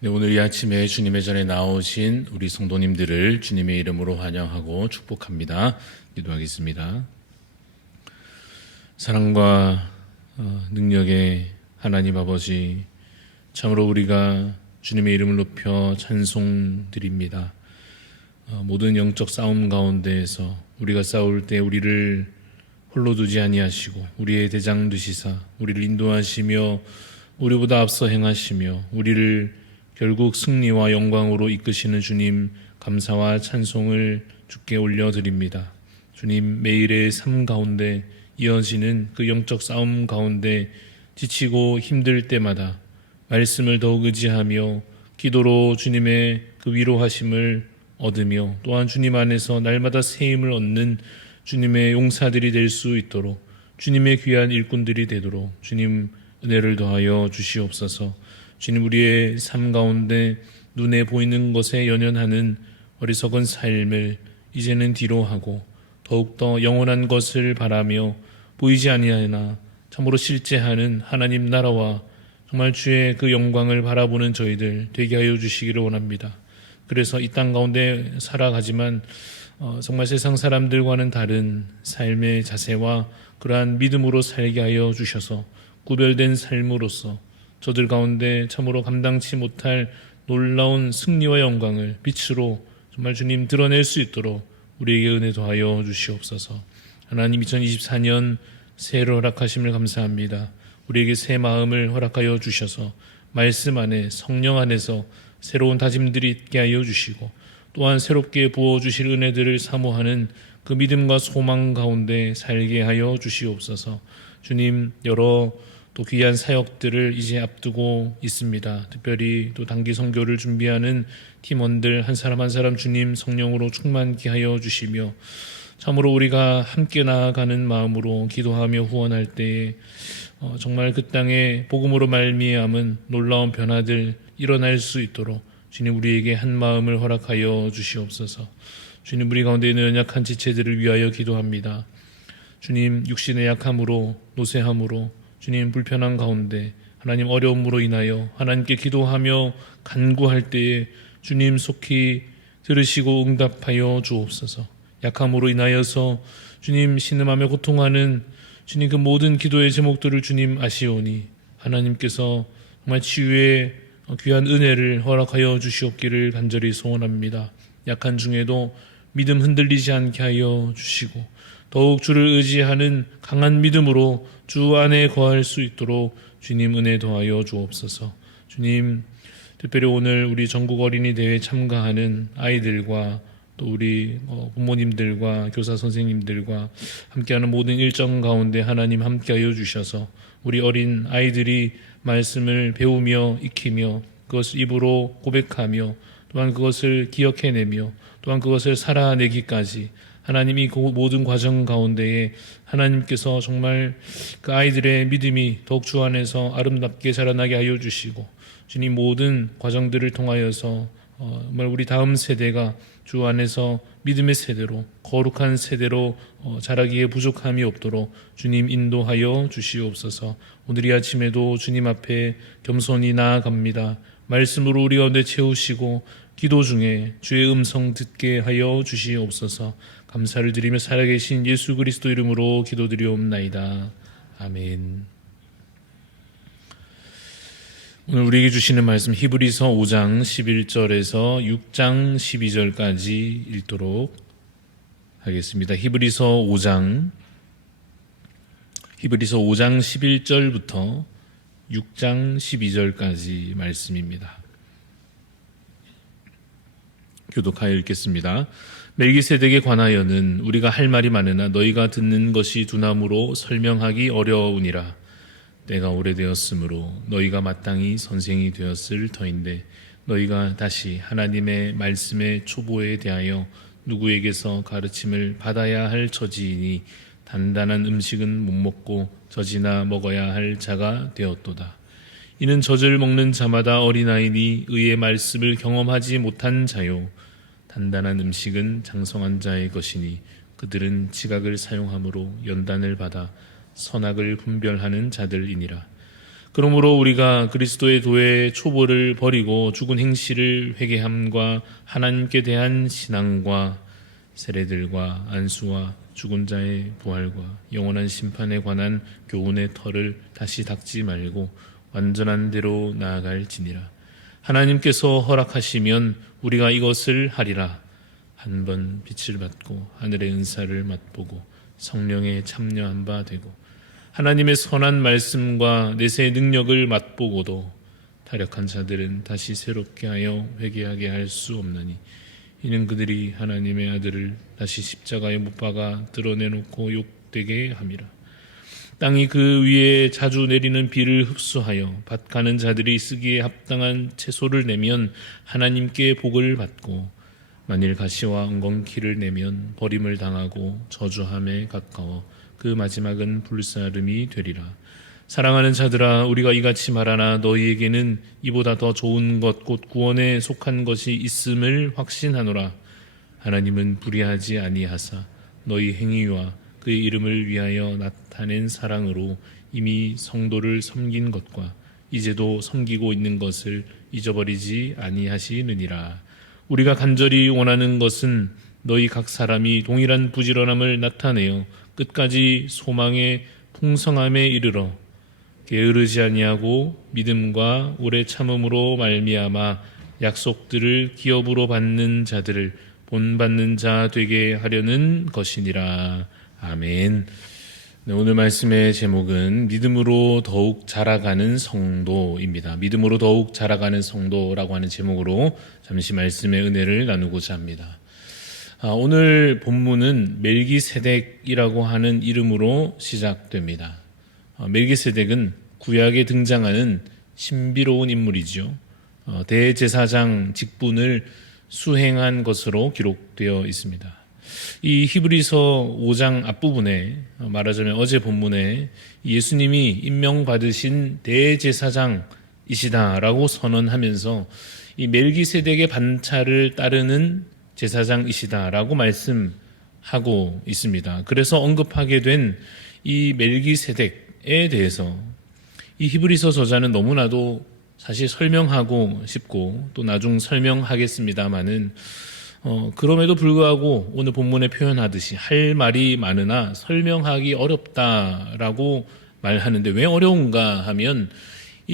네, 오늘 이 아침에 주님의 전에 나오신 우리 성도님들을 주님의 이름으로 환영하고 축복합니다. 기도하겠습니다. 사랑과 능력의 하나님 아버지, 참으로 우리가 주님의 이름을 높여 찬송드립니다. 모든 영적 싸움 가운데에서 우리가 싸울 때 우리를 홀로 두지 아니하시고 우리의 대장 되시사 우리를 인도하시며 우리보다 앞서 행하시며 우리를 결국 승리와 영광으로 이끄시는 주님, 감사와 찬송을 주께 올려드립니다. 주님, 매일의 삶 가운데 이어지는 그 영적 싸움 가운데 지치고 힘들 때마다 말씀을 더욱 의지하며 기도로 주님의 그 위로하심을 얻으며 또한 주님 안에서 날마다 새 힘을 얻는 주님의 용사들이 될 수 있도록, 주님의 귀한 일꾼들이 되도록 주님 은혜를 더하여 주시옵소서. 주님, 우리의 삶 가운데 눈에 보이는 것에 연연하는 어리석은 삶을 이제는 뒤로 하고 더욱더 영원한 것을 바라며 보이지 아니하나 참으로 실제하는 하나님 나라와 정말 주의 그 영광을 바라보는 저희들 되게 하여 주시기를 원합니다. 그래서 이 땅 가운데 살아가지만 정말 세상 사람들과는 다른 삶의 자세와 그러한 믿음으로 살게 하여 주셔서 구별된 삶으로서 저들 가운데 참으로 감당치 못할 놀라운 승리와 영광을 빛으로 정말 주님 드러낼 수 있도록 우리에게 은혜 더하여 주시옵소서. 하나님, 2024년 새해를 허락하심을 감사합니다. 우리에게 새 마음을 허락하여 주셔서 말씀 안에 성령 안에서 새로운 다짐들이 있게 하여 주시고 또한 새롭게 부어주실 은혜들을 사모하는 그 믿음과 소망 가운데 살게 하여 주시옵소서. 주님, 여러 또 귀한 사역들을 이제 앞두고 있습니다. 특별히 또 단기 선교를 준비하는 팀원들 한 사람 한 사람 주님 성령으로 충만케 하여 주시며 참으로 우리가 함께 나아가는 마음으로 기도하며 후원할 때에 정말 그 땅에 복음으로 말미암은 놀라운 변화들 일어날 수 있도록 주님 우리에게 한 마음을 허락하여 주시옵소서. 주님, 우리 가운데 있는 연약한 지체들을 위하여 기도합니다. 주님, 육신의 약함으로 노쇠함으로 주님 불편한 가운데 하나님 어려움으로 인하여 하나님께 기도하며 간구할 때에 주님 속히 들으시고 응답하여 주옵소서. 약함으로 인하여서 주님 신음하며 고통하는 주님 그 모든 기도의 제목들을 주님 아시오니 하나님께서 정말 치유의 귀한 은혜를 허락하여 주시옵기를 간절히 소원합니다. 약한 중에도 믿음 흔들리지 않게 하여 주시고 더욱 주를 의지하는 강한 믿음으로 주 안에 거할 수 있도록 주님 은혜 더하여 주옵소서. 주님, 특별히 오늘 우리 전국 어린이 대회에 참가하는 아이들과 또 우리 부모님들과 교사 선생님들과 함께하는 모든 일정 가운데 하나님 함께하여 주셔서 우리 어린 아이들이 말씀을 배우며 익히며 그것을 입으로 고백하며 또한 그것을 기억해내며 또한 그것을 살아내기까지 하나님이 그 모든 과정 가운데에 하나님께서 정말 그 아이들의 믿음이 더욱 주 안에서 아름답게 자라나게 하여 주시고 주님 모든 과정들을 통하여서 정말 우리 다음 세대가 주 안에서 믿음의 세대로 거룩한 세대로 자라기에 부족함이 없도록 주님 인도하여 주시옵소서. 오늘 이 아침에도 주님 앞에 겸손히 나아갑니다. 말씀으로 우리 가운데 채우시고 기도 중에 주의 음성 듣게 하여 주시옵소서. 감사를 드리며 살아계신 예수 그리스도 이름으로 기도드리옵나이다. 아멘. 오늘 우리에게 주시는 말씀 히브리서 5장 11절에서 6장 12절까지 읽도록 하겠습니다. 히브리서 5장 11절부터 6장 12절까지 말씀입니다. 교독하여 읽겠습니다. 멜기세덱에 관하여는 우리가 할 말이 많으나 너희가 듣는 것이 두나무로 설명하기 어려우니라. 때가 오래되었으므로 너희가 마땅히 선생이 되었을 터인데 너희가 다시 하나님의 말씀의 초보에 대하여 누구에게서 가르침을 받아야 할 처지이니 단단한 음식은 못 먹고 젖이나 먹어야 할 자가 되었도다. 이는 젖을 먹는 자마다 어린아이니 의의 말씀을 경험하지 못한 자요 단단한 음식은 장성한 자의 것이니 그들은 지각을 사용함으로 연단을 받아 선악을 분별하는 자들이니라. 그러므로 우리가 그리스도의 도의 초보를 버리고 죽은 행실을 회개함과 하나님께 대한 신앙과 세례들과 안수와 죽은 자의 부활과 영원한 심판에 관한 교훈의 털을 다시 닦지 말고 완전한 대로 나아갈지니라. 하나님께서 허락하시면 우리가 이것을 하리라. 한 번 빛을 받고 하늘의 은사를 맛보고 성령에 참여한 바 되고 하나님의 선한 말씀과 내세의 능력을 맛보고도 타락한 자들은 다시 새롭게 하여 회개하게 할 수 없느니 이는 그들이 하나님의 아들을 다시 십자가에 못 박아 드러내놓고 욕되게 함이라. 땅이 그 위에 자주 내리는 비를 흡수하여 밭 가는 자들이 쓰기에 합당한 채소를 내면 하나님께 복을 받고 만일 가시와 엉겅퀴를 내면 버림을 당하고 저주함에 가까워 그 마지막은 불사름이 되리라. 사랑하는 자들아, 우리가 이같이 말하나 너희에게는 이보다 더 좋은 것 곧 구원에 속한 것이 있음을 확신하노라. 하나님은 불의하지 아니하사 너희 행위와 그의 이름을 위하여 나타낸 사랑으로 이미 성도를 섬긴 것과 이제도 섬기고 있는 것을 잊어버리지 아니하시느니라. 우리가 간절히 원하는 것은 너희 각 사람이 동일한 부지런함을 나타내어 끝까지 소망의 풍성함에 이르러 게으르지 아니하고 믿음과 오래 참음으로 말미암아 약속들을 기업으로 받는 자들을 본받는 자 되게 하려는 것이니라. 아멘. 네, 오늘 말씀의 제목은 믿음으로 더욱 자라가는 성도입니다. 믿음으로 더욱 자라가는 성도라고 하는 제목으로 잠시 말씀의 은혜를 나누고자 합니다. 오늘 본문은 멜기세덱이라고 하는 이름으로 시작됩니다. 멜기세덱은 구약에 등장하는 신비로운 인물이죠. 대제사장 직분을 수행한 것으로 기록되어 있습니다. 이 히브리서 5장 앞부분에 말하자면 어제 본문에 예수님이 임명받으신 대제사장이시다라고 선언하면서 이 멜기세덱의 반차를 따르는 제사장이시다라고 말씀하고 있습니다. 그래서 언급하게 된 이 멜기세덱에 대해서 이 히브리서 저자는 너무나도 사실 설명하고 싶고 또 나중 설명하겠습니다마는 그럼에도 불구하고 오늘 본문에 표현하듯이 할 말이 많으나 설명하기 어렵다라고 말하는데 왜 어려운가 하면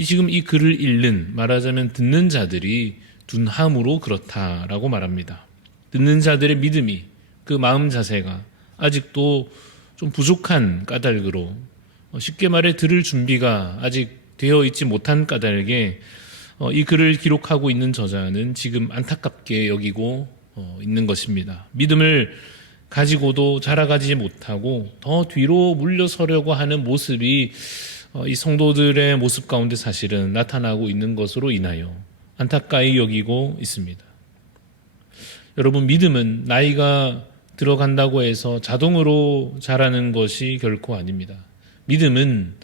지금 이 글을 읽는, 말하자면 듣는 자들이 둔함으로 그렇다라고 말합니다. 듣는 자들의 믿음이, 그 마음 자세가 아직도 좀 부족한 까닭으로, 쉽게 말해 들을 준비가 아직 되어 있지 못한 까닭에 이 글을 기록하고 있는 저자는 지금 안타깝게 여기고 있는 것입니다. 믿음을 가지고도 자라가지 못하고 더 뒤로 물러서려고 하는 모습이 이 성도들의 모습 가운데 사실은 나타나고 있는 것으로 인하여 안타까이 여기고 있습니다. 여러분, 믿음은 나이가 들어간다고 해서 자동으로 자라는 것이 결코 아닙니다. 믿음은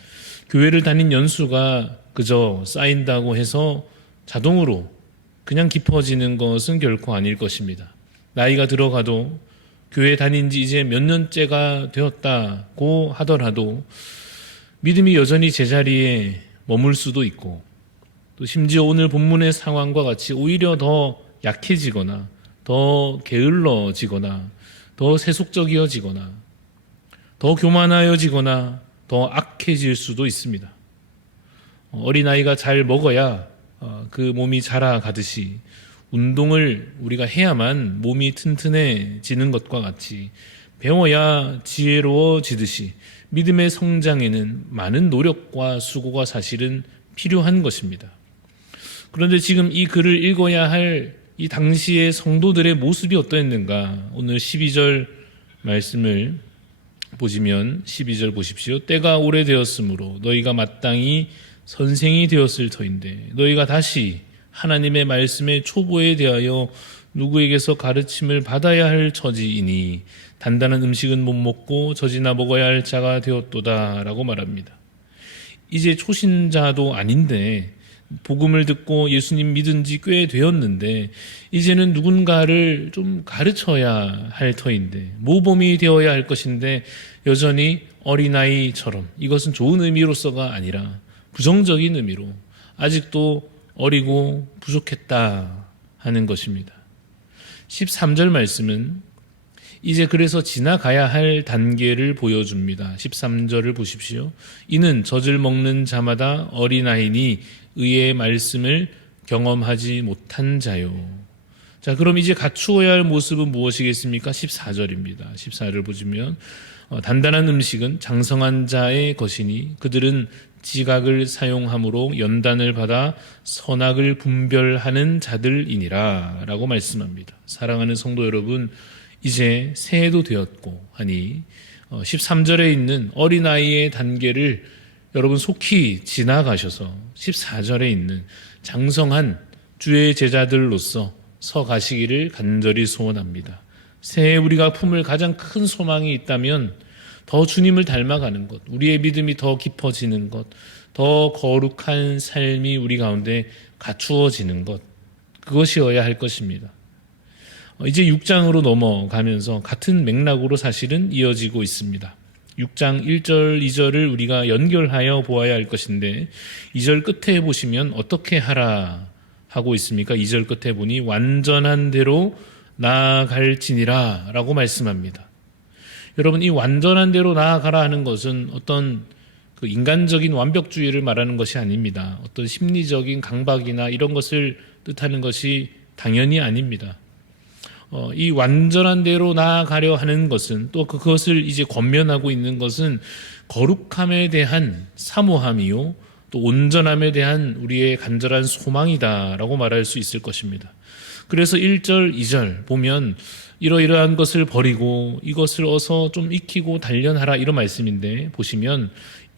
교회를 다닌 연수가 그저 쌓인다고 해서 자동으로 그냥 깊어지는 것은 결코 아닐 것입니다. 나이가 들어가도 교회 다닌 지 이제 몇 년째가 되었다고 하더라도 믿음이 여전히 제자리에 머물 수도 있고 또 심지어 오늘 본문의 상황과 같이 오히려 더 약해지거나 더 게을러지거나 더 세속적이어지거나 더 교만하여지거나 더 악해질 수도 있습니다. 어린아이가 잘 먹어야 그 몸이 자라가듯이 운동을 우리가 해야만 몸이 튼튼해지는 것과 같이 배워야 지혜로워지듯이 믿음의 성장에는 많은 노력과 수고가 사실은 필요한 것입니다. 그런데 지금 이 글을 읽어야 할 이 당시의 성도들의 모습이 어떠했는가? 오늘 12절 말씀을 보시면 12절 보십시오. 때가 오래되었으므로 너희가 마땅히 선생이 되었을 터인데 너희가 다시 하나님의 말씀의 초보에 대하여 누구에게서 가르침을 받아야 할 처지이니 단단한 음식은 못 먹고 젖이나 먹어야 할 자가 되었도다 라고 말합니다. 이제 초신자도 아닌데 복음을 듣고 예수님 믿은 지 꽤 되었는데 이제는 누군가를 좀 가르쳐야 할 터인데 모범이 되어야 할 것인데 여전히 어린아이처럼, 이것은 좋은 의미로서가 아니라 부정적인 의미로 아직도 어리고 부족했다 하는 것입니다. 13절 말씀은 이제 그래서 지나가야 할 단계를 보여줍니다. 13절을 보십시오. 이는 젖을 먹는 자마다 어린아이니 의의 말씀을 경험하지 못한 자요. 자, 그럼 이제 갖추어야 할 모습은 무엇이겠습니까? 14절입니다. 14절을 보시면 단단한 음식은 장성한 자의 것이니 그들은 지각을 사용함으로 연단을 받아 선악을 분별하는 자들이니라 라고 말씀합니다. 사랑하는 성도 여러분, 이제 새해도 되었고 하니 13절에 있는 어린아이의 단계를 여러분 속히 지나가셔서 14절에 있는 장성한 주의 제자들로서 서 가시기를 간절히 소원합니다. 새해 우리가 품을 가장 큰 소망이 있다면 더 주님을 닮아가는 것, 우리의 믿음이 더 깊어지는 것, 더 거룩한 삶이 우리 가운데 갖추어지는 것, 그것이어야 할 것입니다. 이제 6장으로 넘어가면서 같은 맥락으로 사실은 이어지고 있습니다. 6장 1절, 2절을 우리가 연결하여 보아야 할 것인데 2절 끝에 보시면 어떻게 하라 하고 있습니까? 2절 끝에 보니 완전한 대로 나아갈지니라 라고 말씀합니다. 여러분, 이 완전한 대로 나아가라 하는 것은 어떤 그 인간적인 완벽주의를 말하는 것이 아닙니다. 어떤 심리적인 강박이나 이런 것을 뜻하는 것이 당연히 아닙니다. 이 완전한 대로 나아가려 하는 것은 또 그것을 이제 권면하고 있는 것은 거룩함에 대한 사모함이요 또 온전함에 대한 우리의 간절한 소망이다라고 말할 수 있을 것입니다. 그래서 1절, 2절 보면 이러이러한 것을 버리고 이것을 어서 좀 익히고 단련하라 이런 말씀인데 보시면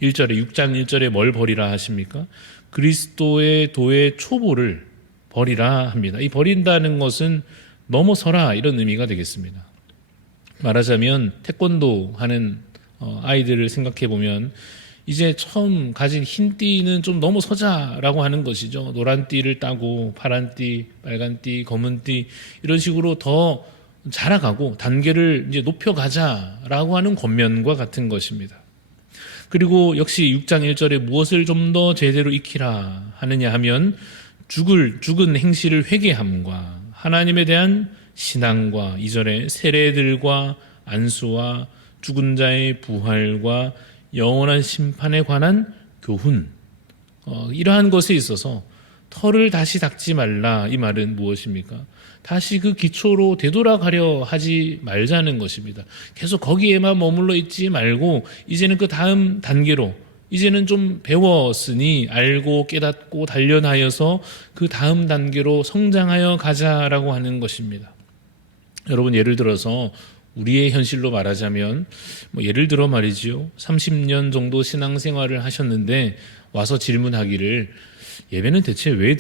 1절에 6장 1절에 뭘 버리라 하십니까? 그리스도의 도의 초보를 버리라 합니다. 이 버린다는 것은 넘어서라 이런 의미가 되겠습니다. 말하자면 태권도 하는 아이들을 생각해 보면 이제 처음 가진 흰 띠는 좀 넘어서자라고 하는 것이죠. 노란 띠를 따고 파란 띠, 빨간 띠, 검은 띠 이런 식으로 더 자라가고 단계를 이제 높여가자라고 하는 권면과 같은 것입니다. 그리고 역시 6장 1절에 무엇을 좀 더 제대로 익히라 하느냐 하면 죽은 행실을 회개함과 하나님에 대한 신앙과 2절에 세례들과 안수와 죽은 자의 부활과 영원한 심판에 관한 교훈, 이러한 것에 있어서 털을 다시 닦지 말라. 이 말은 무엇입니까? 다시 그 기초로 되돌아가려 하지 말자는 것입니다. 계속 거기에만 머물러 있지 말고 이제는 그 다음 단계로 이제는 좀 배웠으니 알고 깨닫고 단련하여서 그 다음 단계로 성장하여 가자라고 하는 것입니다. 여러분, 예를 들어서 우리의 현실로 말하자면 예를 들어 말이지요. 30년 정도 신앙생활을 하셨는데 와서 질문하기를 예배는 대체 왜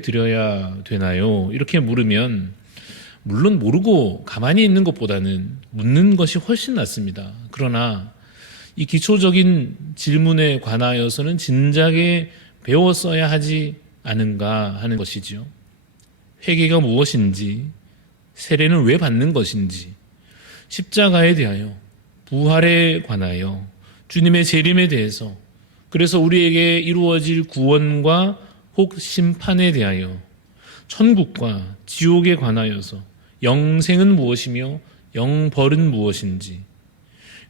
드려야 되나요? 이렇게 물으면 물론 모르고 가만히 있는 것보다는 묻는 것이 훨씬 낫습니다. 그러나 이 기초적인 질문에 관하여서는 진작에 배웠어야 하지 않은가 하는 것이지요. 회개가 무엇인지, 세례는 왜 받는 것인지, 십자가에 대하여, 부활에 관하여, 주님의 재림에 대해서, 그래서 우리에게 이루어질 구원과 혹 심판에 대하여, 천국과 지옥에 관하여서 영생은 무엇이며 영벌은 무엇인지,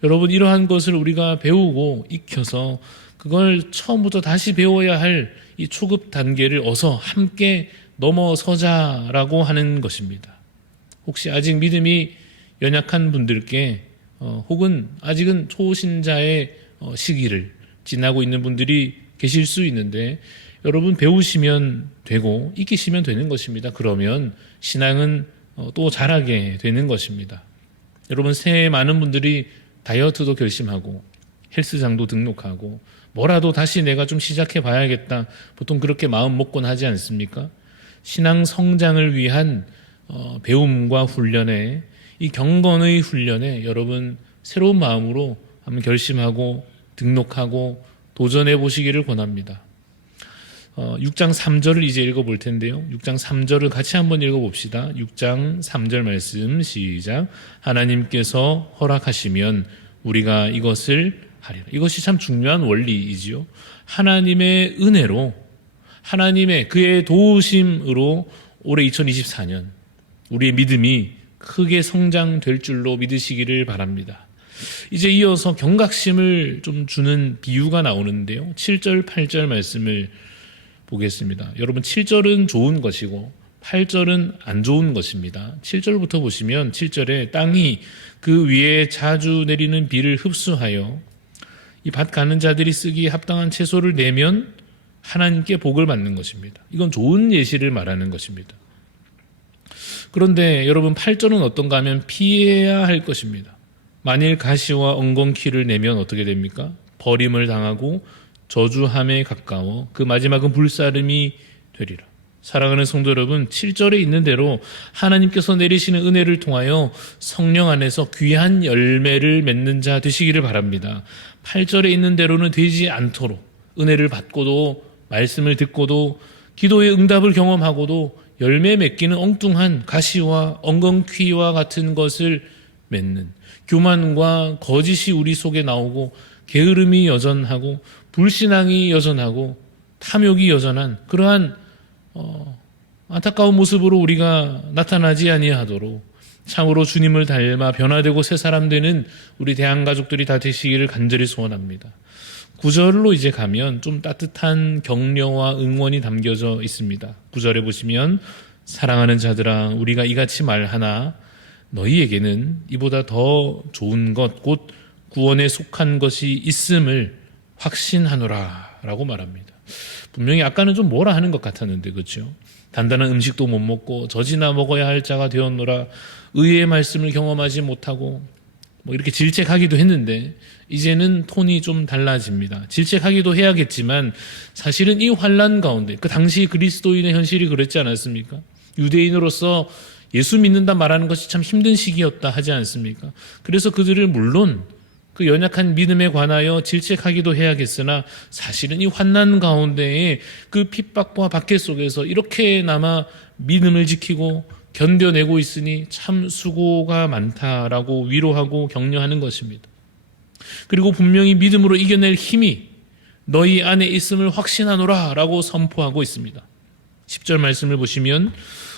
여러분, 이러한 것을 우리가 배우고 익혀서 그걸 처음부터 다시 배워야 할 이 초급 단계를 어서 함께 넘어서자라고 하는 것입니다. 혹시 아직 믿음이 연약한 분들께 혹은 아직은 초신자의 시기를 지나고 있는 분들이 계실 수 있는데 여러분, 배우시면 되고 익히시면 되는 것입니다. 그러면 신앙은 또 자라게 되는 것입니다. 여러분, 새해 많은 분들이 다이어트도 결심하고 헬스장도 등록하고 뭐라도 다시 내가 좀 시작해 봐야겠다. 보통 그렇게 마음 먹곤 하지 않습니까? 신앙 성장을 위한 배움과 훈련에, 이 경건의 훈련에 여러분 새로운 마음으로 한번 결심하고 등록하고 도전해 보시기를 권합니다. 6장 3절을 이제 읽어볼 텐데요. 6장 3절을 같이 한번 읽어봅시다. 6장 3절 말씀 시작. 하나님께서 허락하시면 우리가 이것을 하리라. 이것이 참 중요한 원리이지요. 하나님의 은혜로, 하나님의 그의 도우심으로 올해 2024년 우리의 믿음이 크게 성장될 줄로 믿으시기를 바랍니다. 이제 이어서 경각심을 좀 주는 비유가 나오는데요. 7절, 8절 말씀을 보겠습니다. 여러분, 7절은 좋은 것이고 8절은 안 좋은 것입니다. 7절부터 보시면 7절에 땅이 그 위에 자주 내리는 비를 흡수하여 이 밭 가는 자들이 쓰기에 합당한 채소를 내면 하나님께 복을 받는 것입니다. 이건 좋은 예시를 말하는 것입니다. 그런데 여러분, 8절은 어떤가 하면 피해야 할 것입니다. 만일 가시와 엉겅퀴를 내면 어떻게 됩니까? 버림을 당하고 저주함에 가까워 그 마지막은 불사름이 되리라. 사랑하는 성도 여러분, 7절에 있는 대로 하나님께서 내리시는 은혜를 통하여 성령 안에서 귀한 열매를 맺는 자 되시기를 바랍니다. 8절에 있는 대로는 되지 않도록 은혜를 받고도 말씀을 듣고도 기도의 응답을 경험하고도 열매 맺기는 엉뚱한 가시와 엉겅퀴와 같은 것을 맺는 교만과 거짓이 우리 속에 나오고 게으름이 여전하고 불신앙이 여전하고 탐욕이 여전한 그러한 안타까운 모습으로 우리가 나타나지 아니하도록 참으로 주님을 닮아 변화되고 새 사람 되는 우리 대한가족들이 다 되시기를 간절히 소원합니다. 9절로 이제 가면 좀 따뜻한 격려와 응원이 담겨져 있습니다. 9절에 보시면 사랑하는 자들아 우리가 이같이 말하나 너희에게는 이보다 더 좋은 것 곧 구원에 속한 것이 있음을 확신하노라 라고 말합니다. 분명히 아까는 좀 뭐라 하는 것 같았는데 그렇죠? 단단한 음식도 못 먹고 젖이나 먹어야 할 자가 되었노라. 의의 말씀을 경험하지 못하고 뭐 이렇게 질책하기도 했는데 이제는 톤이 좀 달라집니다. 질책하기도 해야겠지만 사실은 이 환난 가운데 그 당시 그리스도인의 현실이 그랬지 않았습니까? 유대인으로서 예수 믿는다 말하는 것이 참 힘든 시기였다 하지 않습니까? 그래서 그들을 물론 그 연약한 믿음에 관하여 질책하기도 해야겠으나 사실은 이 환난 가운데에 그 핍박과 박해 속에서 이렇게나마 믿음을 지키고 견뎌내고 있으니 참 수고가 많다라고 위로하고 격려하는 것입니다. 그리고 분명히 믿음으로 이겨낼 힘이 너희 안에 있음을 확신하노라 라고 선포하고 있습니다. 10절 말씀을 보시면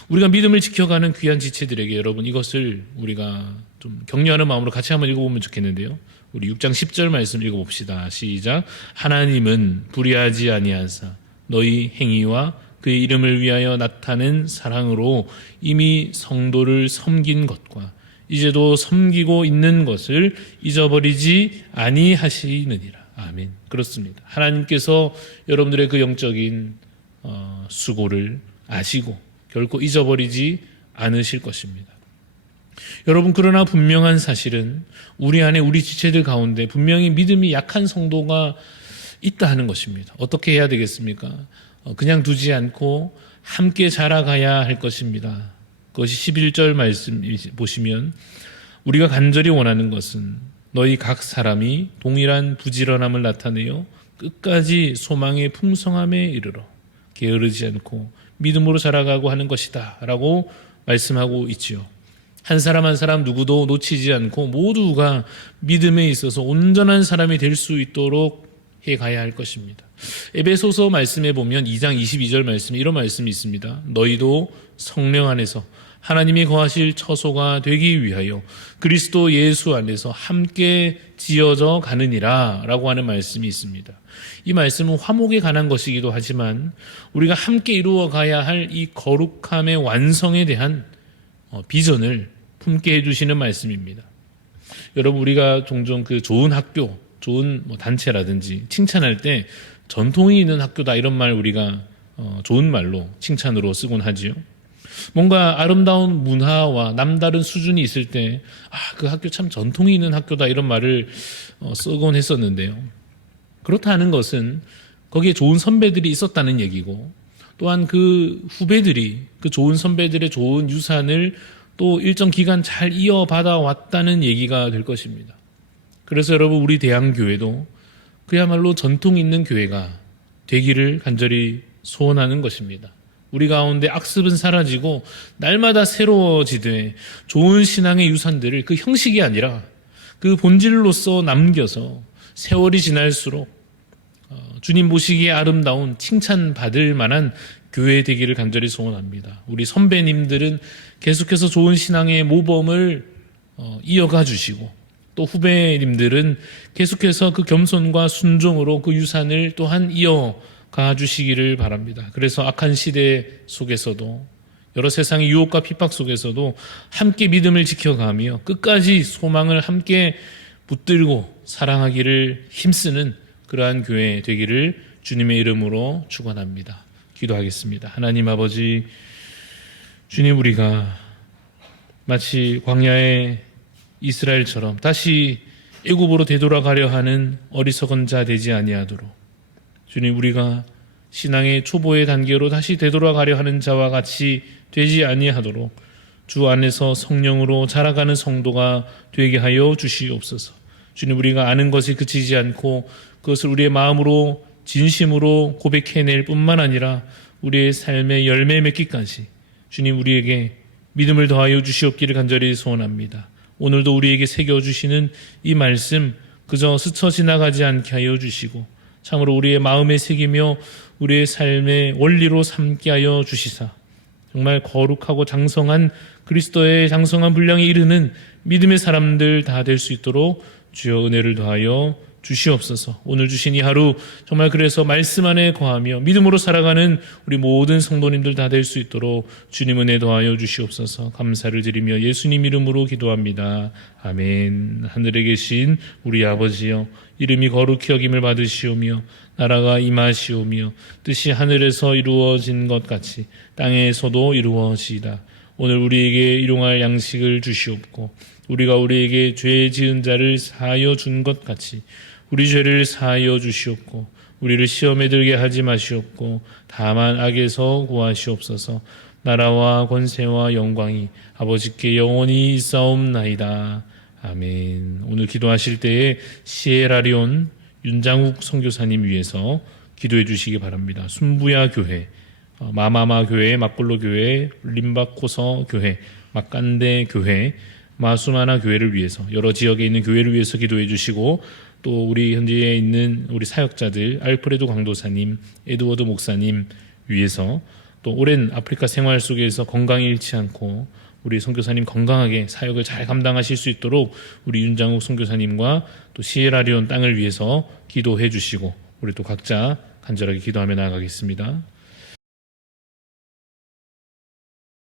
우리가 믿음을 지켜가는 귀한 지체들에게 여러분 이것을 우리가 좀 격려하는 마음으로 같이 한번 읽어보면 좋겠는데요. 우리 6장 10절 말씀 읽어봅시다. 시작. 하나님은 불의하지 아니하사 너희 행위와 그의 이름을 위하여 나타낸 사랑으로 이미 성도를 섬긴 것과 이제도 섬기고 있는 것을 잊어버리지 아니하시느니라. 아멘. 그렇습니다. 하나님께서 여러분들의 그 영적인 수고를 아시고 결코 잊어버리지 않으실 것입니다. 여러분, 그러나 분명한 사실은 우리 안에 우리 지체들 가운데 분명히 믿음이 약한 성도가 있다 하는 것입니다. 어떻게 해야 되겠습니까? 그냥 두지 않고 함께 자라가야 할 것입니다. 그것이 11절 말씀 보시면 우리가 간절히 원하는 것은 너희 각 사람이 동일한 부지런함을 나타내어 끝까지 소망의 풍성함에 이르러 게으르지 않고 믿음으로 자라가고 하는 것이다 라고 말씀하고 있지요. 한 사람 한 사람 누구도 놓치지 않고 모두가 믿음에 있어서 온전한 사람이 될 수 있도록 해가야 할 것입니다. 에베소서 말씀에 보면 2장 22절 말씀에 이런 말씀이 있습니다. 너희도 성령 안에서 하나님이 거하실 처소가 되기 위하여 그리스도 예수 안에서 함께 지어져 가느니라 라고 하는 말씀이 있습니다. 이 말씀은 화목에 관한 것이기도 하지만 우리가 함께 이루어 가야 할 이 거룩함의 완성에 대한 비전을 품게 해주시는 말씀입니다. 여러분, 우리가 종종 그 좋은 학교, 좋은 단체라든지 칭찬할 때 전통이 있는 학교다 이런 말 우리가 좋은 말로 칭찬으로 쓰곤 하지요. 뭔가 아름다운 문화와 남다른 수준이 있을 때 그 학교 참 전통이 있는 학교다 이런 말을 쓰곤 했었는데요. 그렇다는 것은 거기에 좋은 선배들이 있었다는 얘기고 또한 그 후배들이 그 좋은 선배들의 좋은 유산을 또 일정 기간 잘 이어받아 왔다는 얘기가 될 것입니다. 그래서 여러분, 우리 대한교회도 그야말로 전통 있는 교회가 되기를 간절히 소원하는 것입니다. 우리 가운데 악습은 사라지고 날마다 새로워지되 좋은 신앙의 유산들을 그 형식이 아니라 그 본질로서 남겨서 세월이 지날수록 주님 보시기에 아름다운 칭찬받을 만한 교회 되기를 간절히 소원합니다. 우리 선배님들은 계속해서 좋은 신앙의 모범을 이어가 주시고, 또 후배님들은 계속해서 그 겸손과 순종으로 그 유산을 또한 이어가 주시기를 바랍니다. 그래서 악한 시대 속에서도, 여러 세상의 유혹과 핍박 속에서도 함께 믿음을 지켜가며 끝까지 소망을 함께 붙들고 사랑하기를 힘쓰는 그러한 교회 되기를 주님의 이름으로 축원합니다. 기도하겠습니다. 하나님 아버지, 주님, 우리가 마치 광야의 이스라엘처럼 다시 애굽으로 되돌아가려 하는 어리석은 자 되지 아니하도록, 주님, 우리가 신앙의 초보의 단계로 다시 되돌아가려 하는 자와 같이 되지 아니하도록 주 안에서 성령으로 자라가는 성도가 되게 하여 주시옵소서. 주님, 우리가 아는 것이 그치지 않고 그것을 우리의 마음으로 진심으로 고백해낼 뿐만 아니라 우리의 삶의 열매 맺기까지 주님, 우리에게 믿음을 더하여 주시옵기를 간절히 소원합니다. 오늘도 우리에게 새겨주시는 이 말씀 그저 스쳐 지나가지 않게 하여 주시고 참으로 우리의 마음에 새기며 우리의 삶의 원리로 삼게 하여 주시사 정말 거룩하고 장성한 그리스도의 장성한 분량에 이르는 믿음의 사람들 다 될 수 있도록 주여 은혜를 더하여 주시옵소서. 오늘 주신 이 하루 정말 그래서 말씀 안에 거하며 믿음으로 살아가는 우리 모든 성도님들 다 될 수 있도록 주님 은혜 더하여 주시옵소서. 감사를 드리며 예수님 이름으로 기도합니다. 아멘. 하늘에 계신 우리 아버지여, 이름이 거룩히 여김을 받으시오며 나라가 임하시오며 뜻이 하늘에서 이루어진 것 같이 땅에서도 이루어지이다. 오늘 우리에게 일용할 양식을 주시옵고 우리가 우리에게 죄 지은 자를 사하여 준 것 같이 우리 죄를 사하여 주시옵고 우리를 시험에 들게 하지 마시옵고 다만 악에서 구하시옵소서. 나라와 권세와 영광이 아버지께 영원히 있사옵나이다. 아멘. 오늘 기도하실 때에 시에라리온 윤장욱 선교사님 위해서 기도해 주시기 바랍니다. 순부야 교회, 마마마 교회, 막골로 교회, 림바코서 교회, 막간대 교회, 마수마나 교회를 위해서, 여러 지역에 있는 교회를 위해서 기도해 주시고, 또 우리 현지에 있는 우리 사역자들 알프레도 강도사님, 에드워드 목사님 위해서, 또 오랜 아프리카 생활 속에서 건강이 잃지 않고 우리 선교사님 건강하게 사역을 잘 감당하실 수 있도록 우리 윤장욱 선교사님과 또 시에라리온 땅을 위해서 기도해 주시고 우리 또 각자 간절하게 기도하며 나아가겠습니다.